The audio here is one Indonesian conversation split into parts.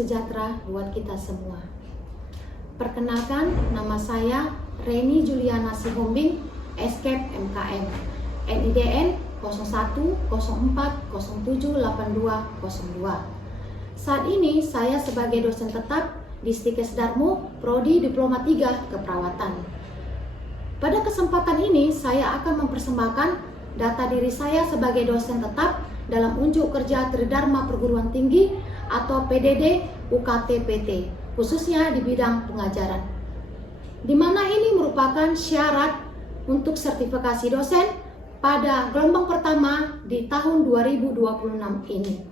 sejahtera buat kita semua. Perkenalkan, nama saya Reni Juliana Sihombing, Escape MKM, NIDN 0104078202. Saat ini saya sebagai dosen tetap di Stikes Darmo, Prodi Diploma 3 Keperawatan. Pada kesempatan ini saya akan mempersembahkan data diri saya sebagai dosen tetap dalam unjuk kerja Tridharma Perguruan Tinggi atau PDD UKT-PT, khususnya di bidang pengajaran. Di mana ini merupakan syarat untuk sertifikasi dosen pada gelombang pertama di tahun 2026 ini.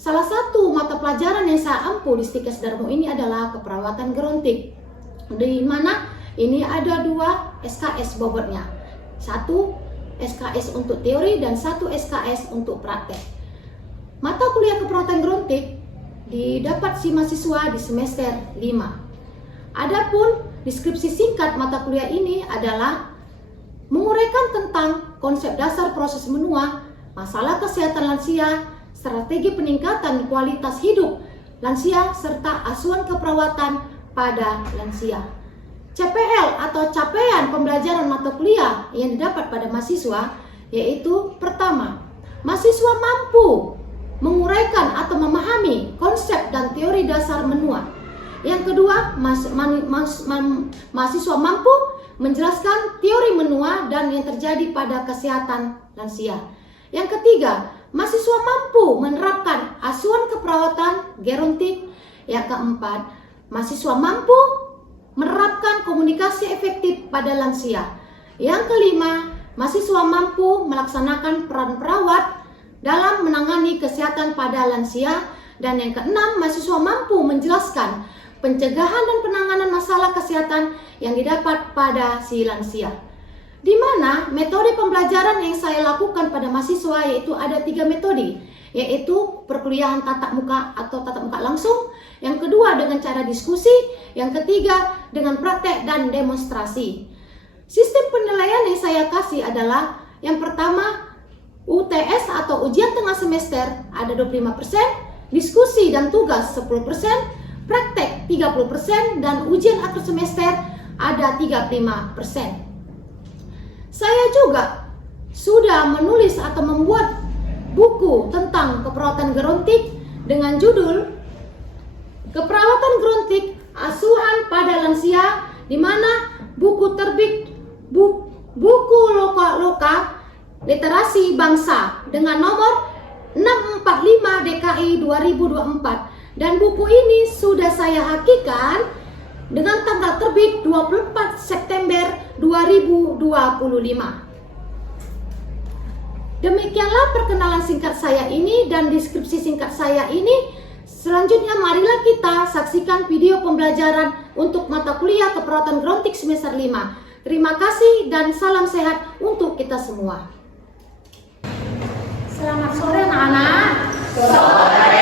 Salah satu mata pelajaran yang saya ampu di Stikes Darmo ini adalah keperawatan gerontik, di mana ini ada 2 SKS bobotnya, 1 SKS untuk teori dan 1 SKS untuk praktek. Mata kuliah keperawatan gerontik didapat si mahasiswa di semester 5. Adapun deskripsi singkat mata kuliah ini adalah menguraikan tentang konsep dasar proses menua, masalah kesehatan lansia, strategi peningkatan kualitas hidup lansia, serta asuhan keperawatan pada lansia. CPL atau capaian pembelajaran mata kuliah yang didapat pada mahasiswa yaitu mahasiswa mampu menguraikan atau memahami konsep dan teori dasar menua. Yang kedua, mahasiswa mampu menjelaskan teori menua dan yang terjadi pada kesehatan lansia. Yang ketiga, mahasiswa mampu menerapkan asuhan keperawatan gerontik. Yang keempat, mahasiswa mampu menerapkan komunikasi efektif pada lansia. Yang kelima, mahasiswa mampu melaksanakan peran perawat dalam menangani kesehatan pada lansia. Dan yang keenam, mahasiswa mampu menjelaskan pencegahan dan penanganan masalah kesehatan yang didapat pada si lansia. Di mana metode pembelajaran yang saya lakukan pada mahasiswa yaitu ada 3 metode, yaitu perkuliahan tatap muka atau tatap muka langsung, yang kedua dengan cara diskusi, yang ketiga dengan praktek dan demonstrasi. Sistem penilaian yang saya kasih adalah yang pertama UTS atau ujian tengah semester ada 25%, diskusi dan tugas 10%, praktek 30%, dan ujian akhir semester ada 35%. Saya juga sudah menulis atau membuat buku tentang keperawatan gerontik dengan judul Keperawatan Gerontik Asuhan pada Lansia, di mana buku terbit buku loka literasi bangsa dengan nomor 645 DKI 2024, dan buku ini sudah saya hakikan dengan tanggal terbit 24 September 2025. Demikianlah perkenalan singkat saya ini dan deskripsi singkat saya ini. Selanjutnya marilah kita saksikan video pembelajaran untuk mata kuliah keperawatan gerontik semester 5. Terima kasih dan salam sehat untuk kita semua. Selamat sore anak-anak. Sore.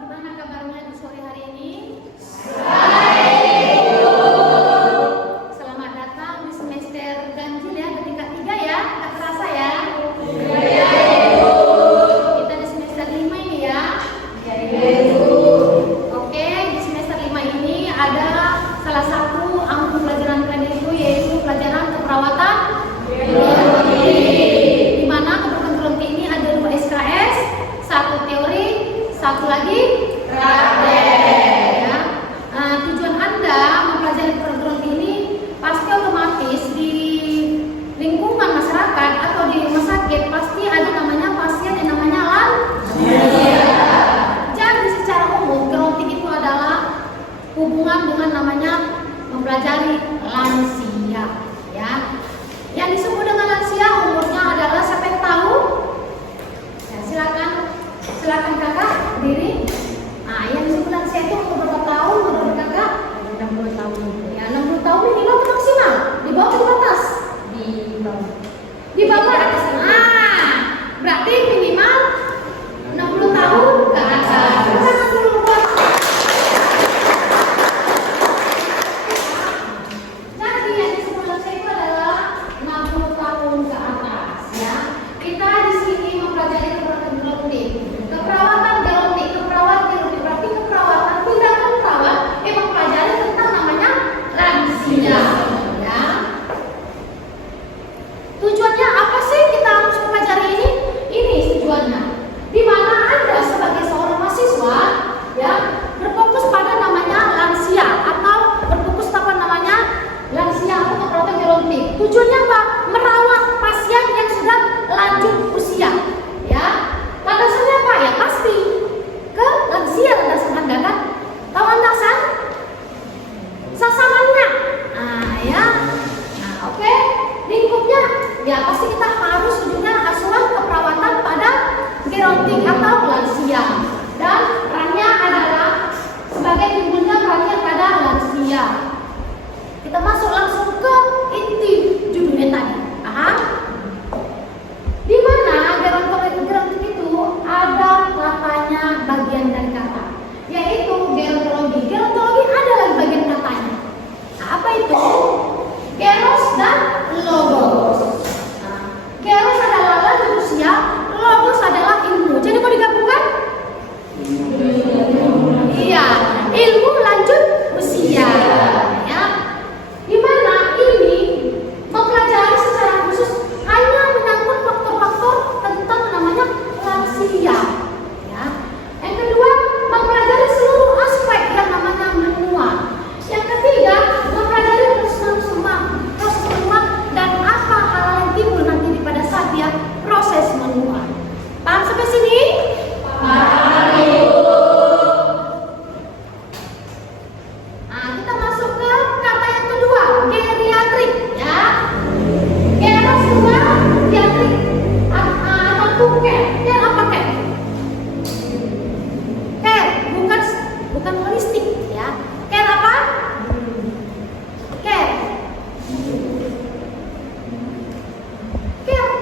Gimana kabarnya di sore hari ini? Selamat datang di semester ganjil ya, ke tingkat 3 ya. Nggak terasa ya? Kita di semester 5 ini ya. Oke, di semester 5 ini ada salah satu ampu pelajaran kalian itu yaitu pelajaran keperawatan gerontik. Di mana keperawatan gerontik ini ada 2 SKS, 1 teori, 1 lagi praktek ya. Tujuan Anda mempelajari keperawatan gerontik ini pasti otomatis di lingkungan masyarakat atau di rumah sakit pasti ada namanya pasien yang namanya lansia. Jadi secara umum gerontik itu adalah hubungan dengan namanya mempelajari lansia ya. Yang disebut dengan lansia umurnya adalah siapa yang tahu? Ya, silakan kakak berdiri. Nah, yang disebut lansia itu umur berapa tahun menurut kakak? 60 tahun. Ya, 60 tahun minimal atau maksimal? Di bawah atau di atas? Di bawah. Nah, berarti minimal 60 tahun ke atas. Jadi yang ya pasti kita harus punya asuhan keperawatan pada gerontik atau lansia. Dan perannya adalah sebagai timbulnya perannya pada lansia. Kita masuk langsung ke inti judulnya tadi. Di mana gerontik itu ada katanya bagian dari kata, yaitu gerontologi. Gerontologi ada lagi bagian katanya. Nah, apa itu? Geros dan logos. Geros adalah lanjut usia, logos adalah ilmu. Jadi mau digabungkan? Iya, ilmu lanjut usia. Ya. Di mana ini mempelajari secara khusus hanya menyangkut faktor-faktor tentang namanya lansia. Ya. Yang kedua, mempelajari seluruh aspek yang namanya menua. Yang ketiga, mempelajari proses menua dan apa hal yang timbul nanti pada saat dia proses menua. Paham sampai sini? Paham. Nah, kita masuk ke kata yang kedua, geriatrik, ya. Geros dua, geriatrik. Atau care. Care apa care? Care, bukan holistik, ya. Care apa? Care. Care.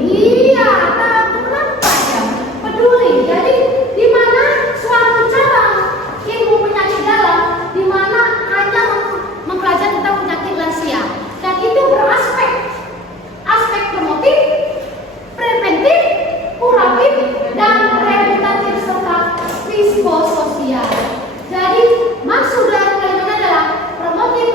Iya, kenapa ya? Peduli. Jadi di mana suatu cabang ilmu penyakit dalam, di mana hanya mempelajari tentang penyakit lansia, dan itu beraspek aspek promotif, preventif, kuratif, dan rehabilitatif serta psikososial. Jadi maksud dari kalimat adalah promotif,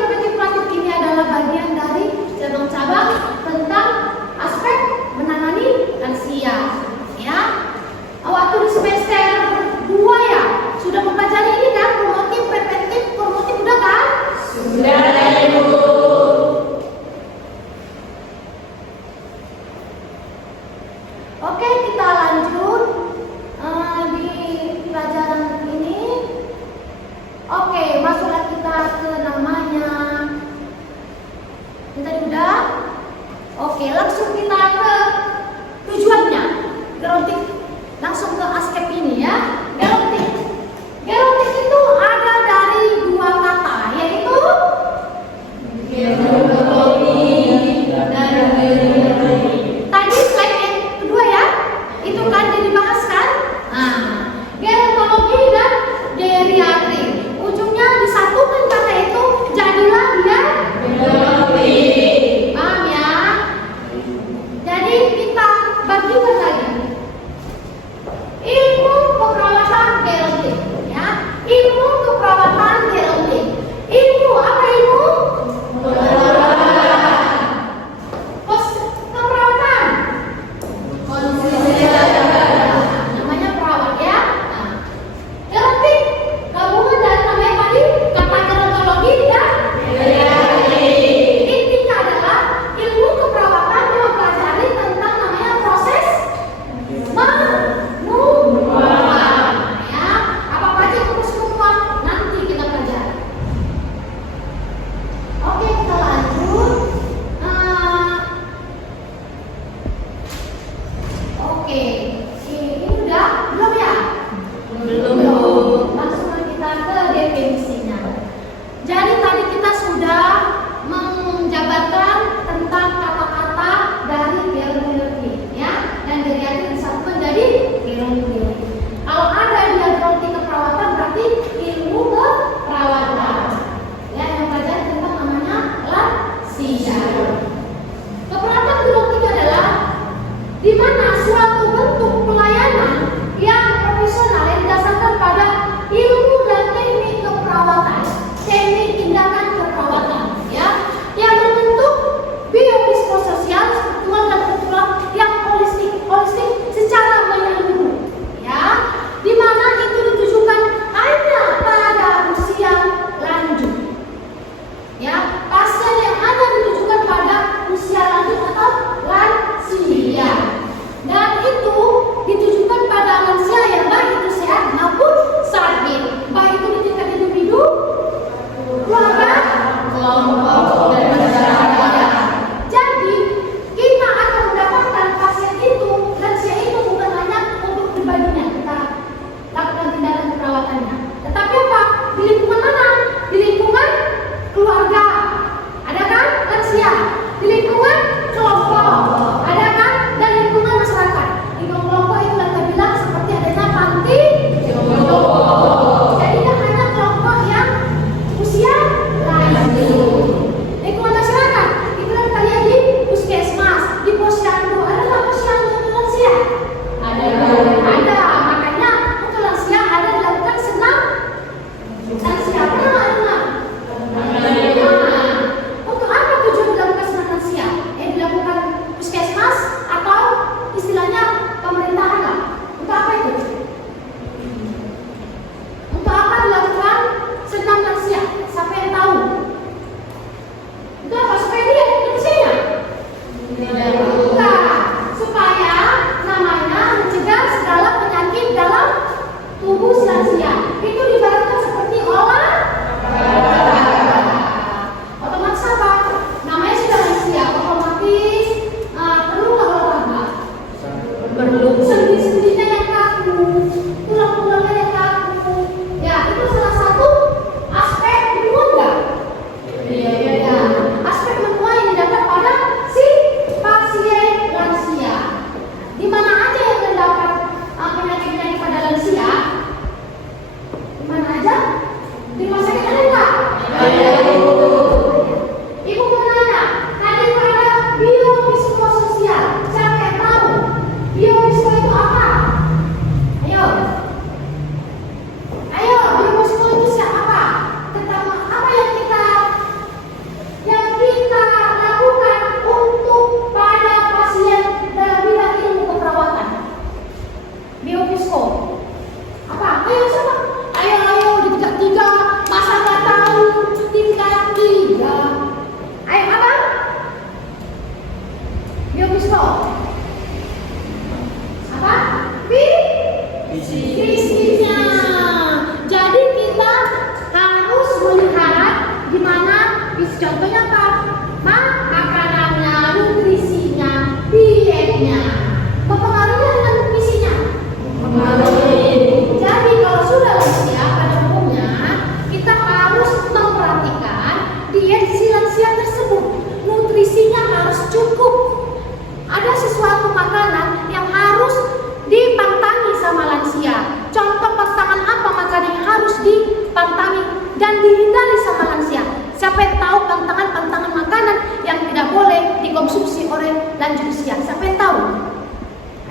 Siapa yang tahu pantangan-pantangan makanan yang tidak boleh dikonsumsi oleh lanjut usia? Siapa yang tahu?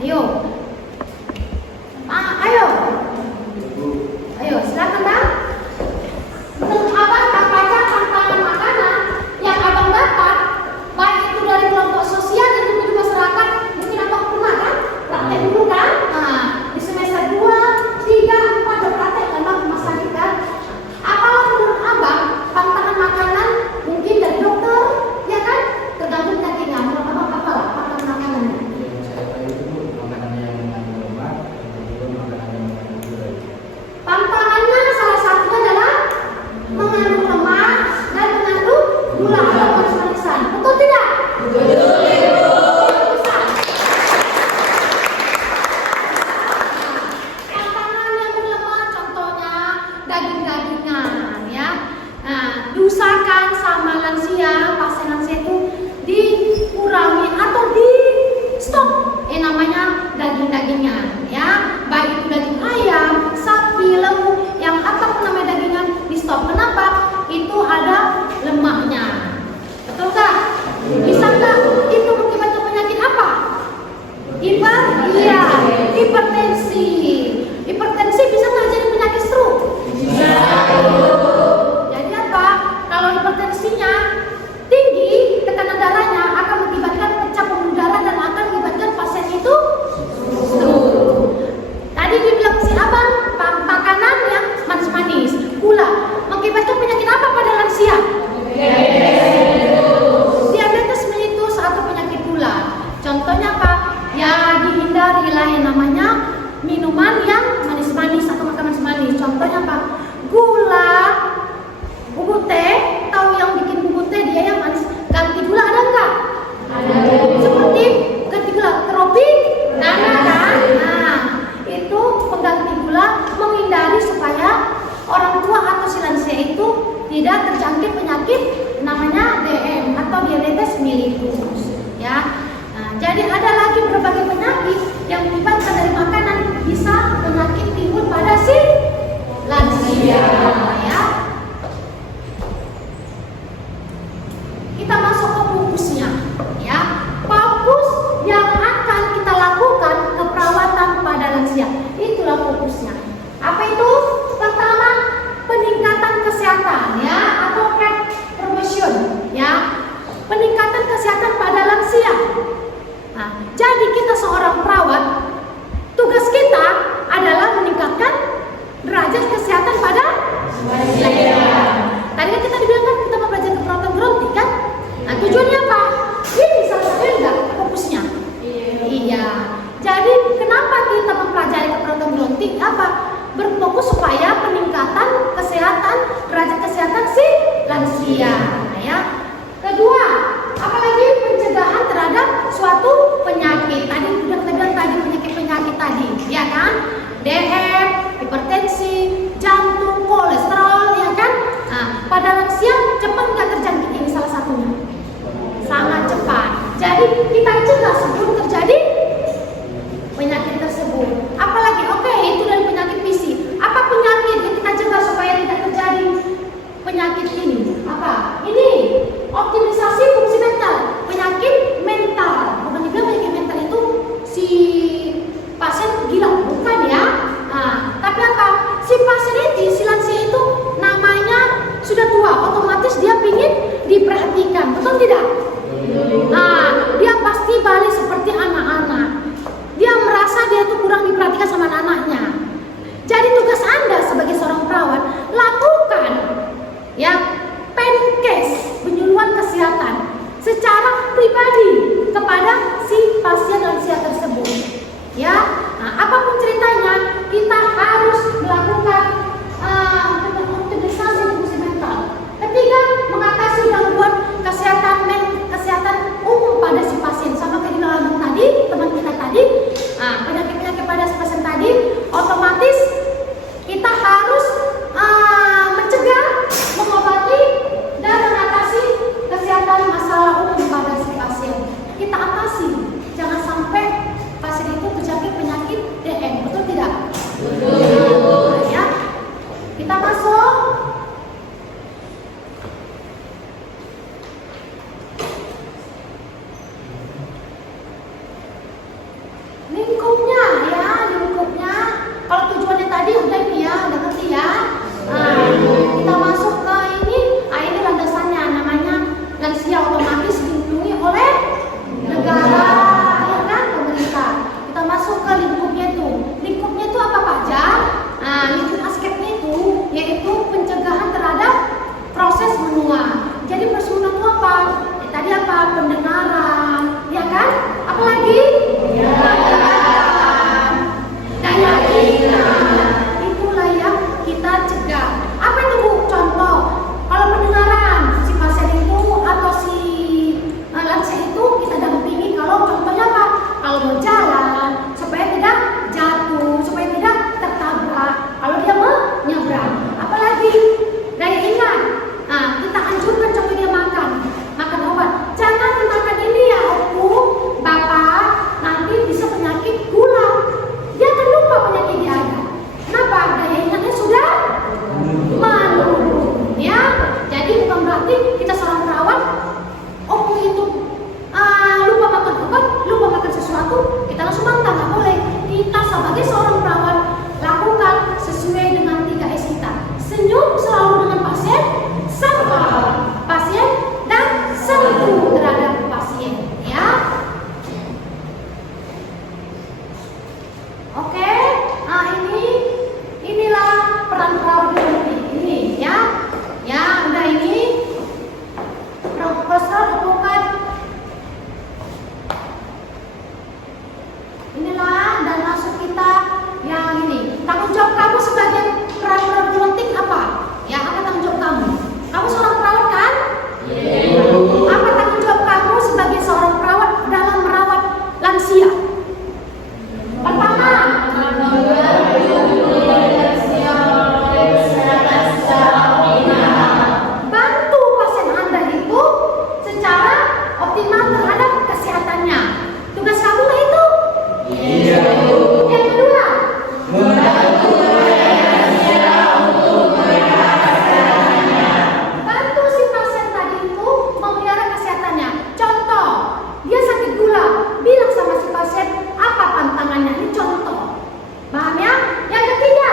Ayo. Ayo, silakan Bang. Menurut Abang, apa aja pantangan makanan yang Abang dapat, baik itu dari kelompok sosial dan juga di masyarakat? Mungkin Abang pernah kan? Praktek dulu kan? Nah, di semester 2, 3, 4 ada praktek kan Bang, Mas Adi kan? Apalah menurut Abang pantangan makanan mungkin dari dokter, ya kan? Tergantung penyakitnya. Menurut Abang apalah pantangan makanannya? Pantangannya salah satunya adalah mengandung lemak dan mengandung gula atau manis-manisan. Betul tidak? Pantangan yang berlemak contohnya daging-dagingan ya. Nah, diusahakan sama lansia, pasien lansia itu dikurangi atau di stop namanya daging-dagingan ya. Baik itu daging ayam, sapi, lembu, yang apapun namanya dagingan di stop. Kenapa? Itu ada lemaknya. Betul nggak? Bisa nggak? Itu mengakibatkan penyakit apa? Iya, hipertensi. Hipertensi bisa nggak jadi penyakit stroke? Bisa. Jadi apa? Kalau hipertensinya tinggi, tekanan darahnya akan mengakibatkan pecah pembuluh darah dan akan mengakibatkan pasien itu stroke. Tadi dibilang si Abang, makanan yang manis-manis, gula, mengakibatkan penyakit apa pada lansia? Diabetes mellitus atau penyakit gula. Contohnya apa? Ya dihindarilah yang namanya minuman yang manis-manis atau makan manis-manis. Contohnya apa? Gula, bubuk teh. Tahu yang bikin bubuk teh dia yang manis. Ganti gula ada enggak? Ada. Seperti ganti gula tropik, ada kan? Nah, itu pengganti gula menghindari supaya orang tua atau si lansia itu tidak terjangkit penyakit namanya DM atau diabetes mellitus ya. Nah, jadi ada lagi berbagai penyakit yang menyebabkan dari makanan bisa penyakit timbul pada si lansia ya. Kita masuk ke fokusnya ya. Fokus yang akan kita lakukan keperawatan pada lansia. Itulah fokusnya. Apa itu? Pertama, peningkatan kesehatan ya atau health promotion ya. Peningkatan kesehatan pada lansia. Nah, jadi kita seorang perawat, tugas kita adalah meningkatkan derajat kesehatan pada lansia. Tadi kan kita dibilang kan kita mau belajar keperawatan gerontik kan? Nah, tujuannya apa? Ini salah satunya enggak fokusnya. Iya. Jadi kenapa kita mempelajari keperawatan gerontik? Apa? Berfokus supaya peningkatan kesehatan, derajat kesehatan si lansia. Nah, ya. Kedua, apalagi pencegahan terhadap suatu penyakit. Tadi sudah kita bilang tadi penyakit tadi, ya kan? DM, hipertensi, jantung, kolesterol, ya kan? Nah, pada lansia cepat nggak terjangkit ini salah satunya. Sangat cepat. Jadi kita cegah sebelum terjadi penyakit tersebut. Apalagi itu dari penyakit fisik. Apa penyakit yang kita cegah supaya tidak terjadi penyakit ini? Apa? Ini optimisasi fungsi mental. Penyakit mental. Bukan dibilang penyakit mental itu si pasien gila, bukan ya? Nah, tapi apa? Si pasien itu, si lansia itu namanya sudah tua, otomatis dia ingin diperhatikan, betul tidak? Nah, dia pasti balik seperti anak-anak. Dia merasa dia itu kurang diperhatikan sama anak-anaknya. Jadi tugas Anda sebagai seorang perawat, lakukan ya penkes, penyuluhan kesehatan secara pribadi kepada si pasien lansia tersebut. Ya, nah, apapun ceritanya, kita harus melakukan optimisasi fungsi mental. Ketiga, mengatasi gangguan kesehatan umum pada si pasien. Sama kayak di dalam tadi, teman kita tadi, penyakit-penyakit pada si pasien tadi, otomatis kita harus mencegah, mengobati, dan mengatasi kesehatan masalah umum pada si pasien. Kita atasi Tadi apa? Pendengaran, ya kan? Apalagi? Daya ingat. Itulah yang kita cegah. Apa itu Bu? Contoh. Kalau pendengaran, si pasien itu atau si lansia itu kita dampingi. Kalau contohnya apa? Kalau mau jalan, supaya tidak jatuh, supaya tidak tertabrak. Kalau dia menyeberang, apalagi daya ingat. Nah, kita anjurkan sampai dia makan obat. Jangan dimakan ini ya, Bu, Bapak, nanti bisa penyakit gula. Dia akan lupa penyakit dia ada. Kenapa? Daya ingatnya sudah menurun, ya. Jadi bukan berarti kita seorang perawat, itu lupa makan obat, lupa makan sesuatu, kita langsung mantap, nggak boleh. Kita sebagai seorang perawat lakukan sesuai dengan 3S kita. Senyum selalu dengan pasien, sapa pasien, dan sentuh terhadap pasien, ya. Oke, nah inilah peran perawat ini, ya. Ya, udah ini proposal advokat. Inilah dan masuk kita yang ini. Tanggung jawab kamu sebagai perawat politik apa? Ya, apa tanggung jawab kamu? Kamu seorang perawat kan? Apa tanggung jawab kamu sebagai seorang perawat dalam merawat lansia? Pertama, bantu pasien Anda itu secara optimal terhadap kesehatannya. Tugas kamu nggak itu? Iya. Yang kedua, bantu si pasien tadi itu memelihara kesehatannya. Contoh, dia sakit gula, bilang sama si pasien apa pantangannya. Ini contoh, paham ya? Yang ketiga,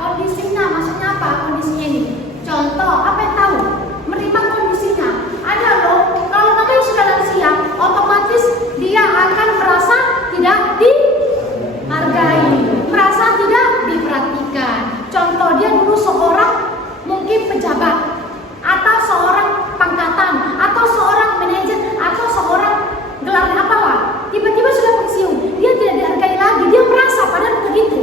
kondisinya, maksudnya apa kondisinya ini? Contoh, apa yang tahu? Menerima kondisinya. Ada loh, kalau namanya sudah lansia, otomatis dia akan merasa tidak dihargai, merasa tidak diperhatikan. Contoh, dia dulu seorang mungkin pejabat, atau seorang pangkatan, atau seorang manajer, atau seorang gelar apalah. Tiba-tiba sudah pensiun, dia tidak dihargai lagi, dia merasa padahal begitu.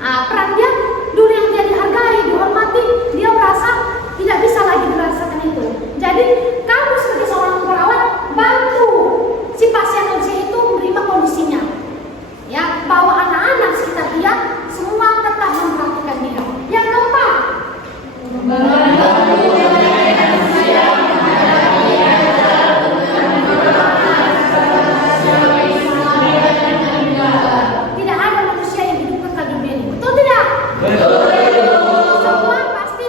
Nah, peran dia dulu yang dia dihargai, dihormati, dia merasa tidak bisa lagi merasakan itu. Jadi kamu sebagai seorang perawat bantu si pasien lansia itu menerima kondisinya, ya, bawa anak-anak sekitar dia semua tetap memperhatikan dia. Yang keempat, tidak ada manusia yang hidup kekal di dunia ini, betul tidak? Semua pasti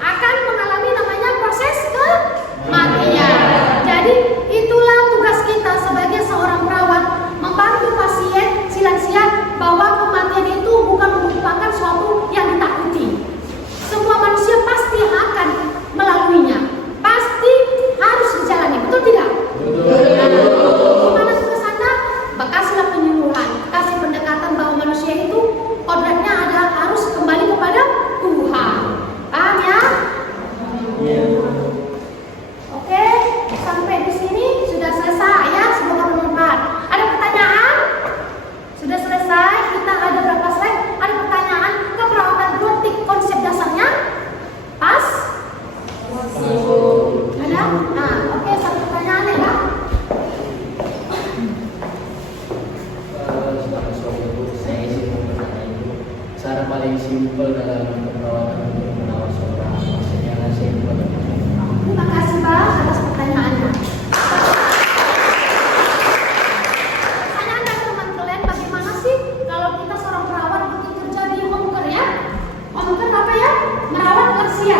akan mengalami namanya proses kematian. Jadi itulah tugas kita sebagai seorang perawat, membantu pasien si lansia bahwa kematian itu bukan merupakan suatu yang ditakuti. Semua manusia pasti akan melaluinya, pasti harus dijalani, betul tidak? Gimana tugas Anda? Bekaslah penyuluhan, kasih pendekatan bahwa manusia itu kodratnya adalah harus kembali kepada Tuhan. Paham ya? Oke, sampai di sini sudah selesai ya, semoga bermanfaat. Ada pertanyaan? Sudah selesai, kita ada berapa slide? Ada pertanyaan? Keperawatan politik konsep dasarnya? Pas? Ada? Nah, oke, satu pertanyaan ya, Pak. Saya isi pertanyaan itu, cara paling simpel dalam perawatan untuk merawat seorang pasien yang lansia itu bagaimana? Terima kasih Pak atas pertanyaannya. Pertanyaan dari teman kalian, bagaimana sih kalau kita seorang perawat bekerja di home care ya? Home care apa ya? Merawat lansia.